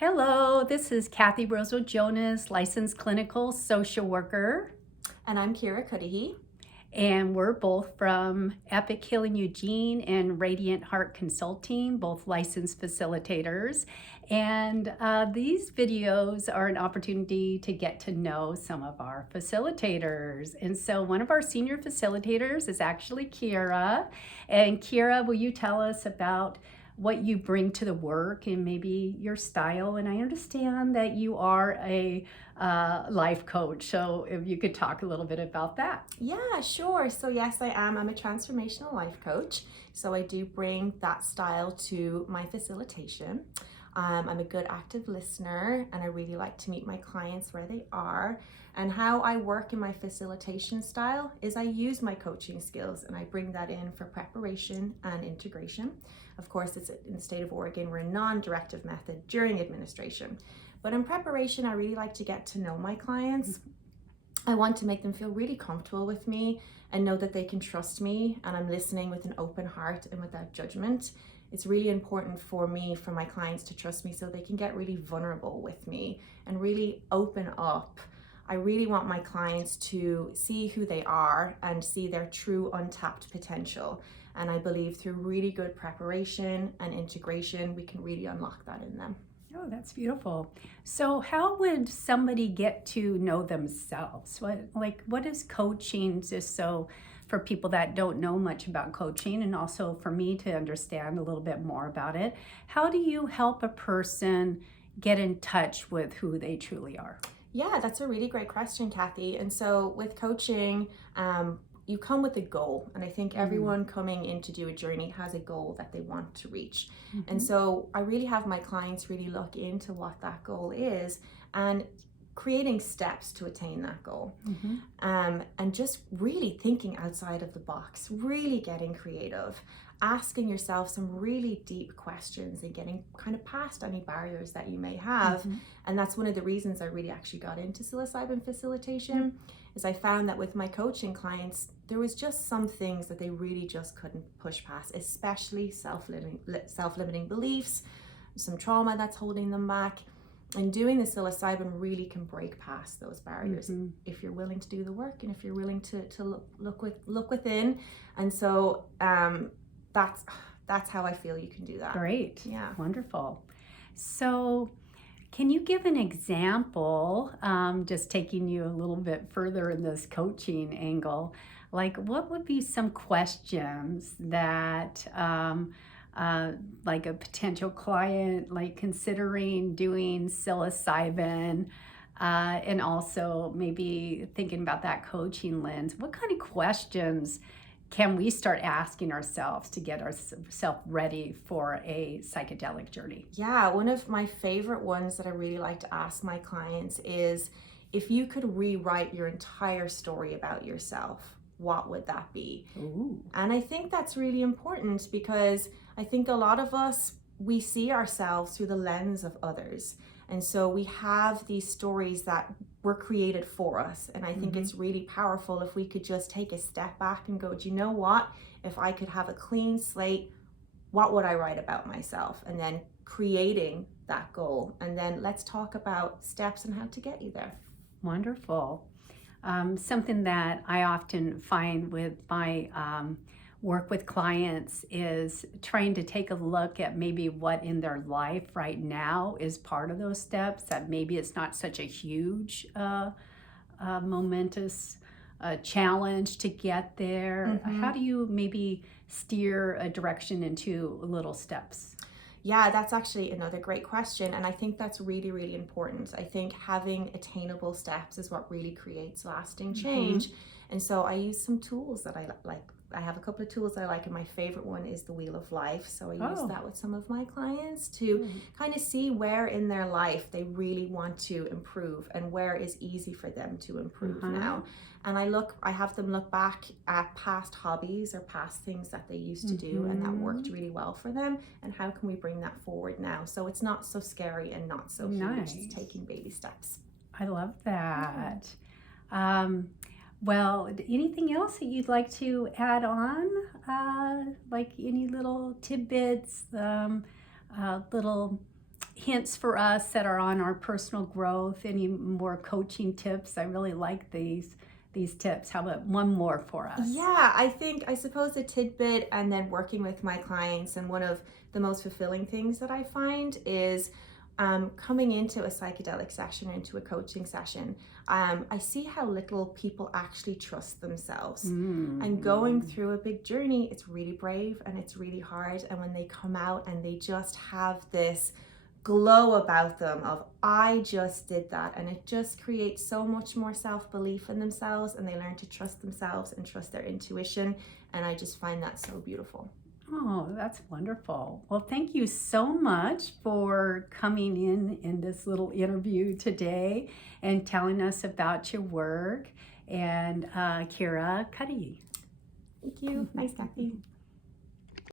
Hello, this is Kathy Roswell Jonas, licensed clinical social worker, And I'm Ciara Cuddihy. and we're both from Epic Healing Eugene and Radiant Heart Consulting, both licensed facilitators. And these videos are an opportunity to get to know some of our facilitators. And so one of our senior facilitators is actually Ciara. And Ciara, will you tell us about what you bring to the work and maybe your style? And I understand that you are a life coach, so if you could talk a little bit about that. Yeah, sure. So, yes, I am. I'm a transformational life coach. So, I do bring that style to my facilitation. I'm a good active listener and I really like to meet my clients where they are. And how I work in my facilitation style is I use my coaching skills and I bring that in for preparation and integration. Of course, it's in the state of Oregon, we're a non-directive method during administration. But in preparation, I really like to get to know my clients. I want to make them feel really comfortable with me and know that they can trust me and I'm listening with an open heart and without judgment. It's really important for me, for my clients to trust me so they can get really vulnerable with me and really open up. I really want my clients to see who they are and see their true untapped potential. And I believe through really good preparation and integration, we can really unlock that in them. Oh, that's beautiful. So, how would somebody get to know themselves? What is coaching? Just so for people that don't know much about coaching, and also for me to understand a little bit more about it, how do you help a person get in touch with who they truly are? Yeah, that's a really great question, Kathy. And so with coaching, you come with a goal. And I think everyone coming in to do a journey has a goal that they want to reach. And so I really have my clients really look into what that goal is and creating steps to attain that goal. And just really thinking outside of the box, really getting creative, asking yourself some really deep questions and getting kind of past any barriers that you may have. And that's one of the reasons I really actually got into psilocybin facilitation is I found that with my coaching clients, there was just some things that they really just couldn't push past, especially self-limiting beliefs, some trauma that's holding them back. And doing the psilocybin really can break past those barriers if you're willing to do the work and if you're willing to look within. And so that's how I feel you can do that. Great. Yeah. Wonderful. So, can you give an example, just taking you a little bit further in this coaching angle? Like, what would be some questions that, like a potential client, like considering doing psilocybin, and also maybe thinking about that coaching lens? What kind of questions can we start asking ourselves to get ourselves ready for a psychedelic journey? Yeah, one of my favorite ones that I really like to ask my clients is if you could rewrite your entire story about yourself, what would that be? Ooh. And I think that's really important because I think a lot of us, we see ourselves through the lens of others. And so we have these stories that were created for us. And I think it's really powerful if we could just take a step back and go, do you know what? If I could have a clean slate, what would I write about myself? And then creating that goal. And then let's talk about steps and how to get you there. Wonderful. Something that I often find with my work with clients is trying to take a look at maybe what in their life right now is part of those steps, that maybe it's not such a huge, momentous challenge to get there. How do you maybe steer a direction into little steps? Yeah, that's actually another great question. And I think that's really, really important. I think having attainable steps is what really creates lasting change. And so I use some tools that I like. I have a couple of tools that I like, and my favorite one is the Wheel of Life. So I use that with some of my clients to kind of see where in their life they really want to improve and where is easy for them to improve now. And I have them look back at past hobbies or past things that they used to do and that worked really well for them. And how can we bring that forward now? So it's not so scary and not so huge. It's taking baby steps. I love that. Well, anything else that you'd like to add on? Like any little tidbits, little hints for us that are on our personal growth? Any more coaching tips? I really like these tips. How about one more for us? Yeah, I suppose a tidbit, and then working with my clients, and one of the most fulfilling things that I find is coming into a psychedelic session or into a coaching session. I see how little people actually trust themselves. And going through a big journey, it's really brave and it's really hard. And when they come out and they just have this glow about them of, I just did that, and it just creates so much more self-belief in themselves, and they learn to trust themselves and trust their intuition, and I just find that so beautiful. Oh, that's wonderful. Well, thank you so much for coming in this little interview today and telling us about your work. And Ciara Cuddihy. Thank you. Nice talking.